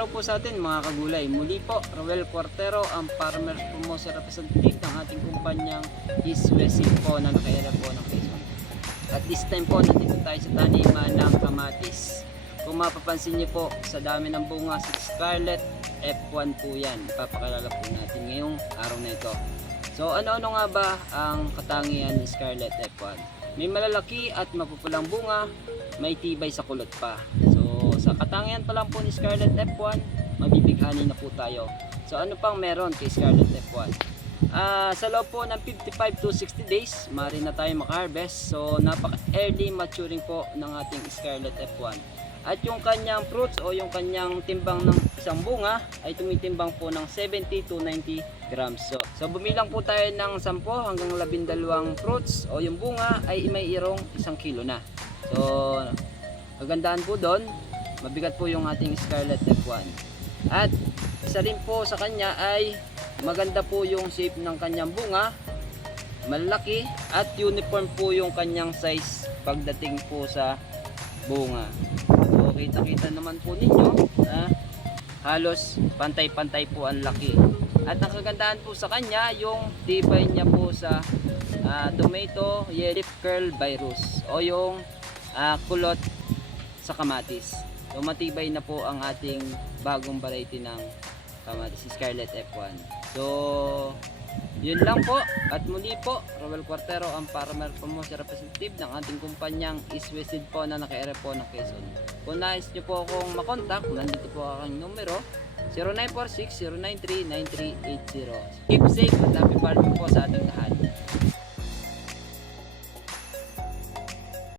araw po sa atin mga kagulay. Muli po, Roel Cuartero, ang Farmer Promotion Representative ng ating kumpanyang East West po na nakairap po ng Quezon. At this time po, nandito tayo sa taniman ng kamatis. Kung mapapansin niyo po, sa dami ng bunga sa Scarlet F1 po yan. Ipapakilala po natin ngayong araw na ito. So ano-ano nga ba ang katangian ni Scarlet F1? May malalaki at mapupulang bunga, may tibay sa kulot pa. So sa katangian pa lang po ni Scarlet F1, mabibighani na po tayo. So ano pang meron kay Scarlet F1? Sa loob po ng 55 to 60 days, maaari na tayo maka-harvest. So napaka-early maturing po ng ating Scarlet F1. At yung kanyang fruits o yung kanyang timbang ng isang bunga ay tumitimbang po ng 70 to 90 grams. So bumilang po tayo ng 10 hanggang 12 fruits o yung bunga ay may irong 1 kilo na. So kagandahan po doon, mabigat po yung ating Scarlet F1. At isa rin po sa kanya ay maganda po yung shape ng kanyang bunga, malaki at uniform po yung kanyang size pagdating po sa bunga. So kita-kita naman po ninyo na halos pantay-pantay po ang laki. At ang kagandahan po sa kanya, yung tibay niya po sa tomato yellow curl virus o yung kulot sa kamatis. So matibay na po ang ating bagong variety ng kamatis, Scarlet F1. So yun lang po, at muli po, Roel Cuartero, ang Farmer Promotion Representative ng ating kumpanyang East West po na naka-ere po ng Quezon. Kung nais nyo po akong makontak, nandito po aking numero 0946-093-9380. Keep safe at happy farming po sa ating lahat.